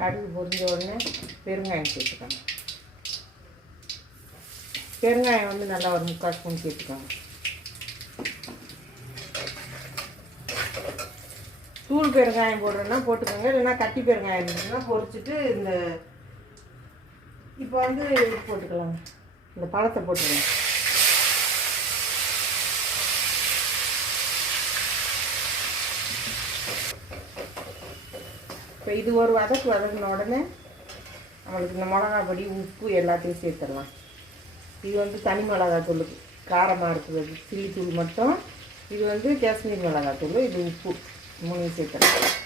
கடுகு பொரிஞ்ச உடனே பெருங்காயம் சேர்த்துக்கோங்க. பெருங்காயம் வந்து நல்லா ஒரு முக்கால் ஸ்பூன் சேர்த்துக்கோங்க. தூள் பெருங்காயம் போடுறோன்னா போட்டுக்கோங்க. இல்லைன்னா கட்டி பெருங்காயம் இருந்துச்சுன்னா பொறிச்சிட்டு இந்த இப்போ வந்து போட்டுக்கலாம் இந்த பழத்தை போட்டுக்கலாம் இப்போ இது ஒரு வதக்கு வதக்கின உடனே நம்மளுக்கு இந்த மிளகா பொடி உப்பு எல்லாத்தையும் சேர்த்துடலாம். இது வந்து தனி மிளகா தூள் காரமாக இருக்குது அது சில்லி தூள் மட்டும். இது வந்து காஷ்மீர் மிளகாய் தூள் இது உப்பு. மூணையும் சேர்த்துடலாம்.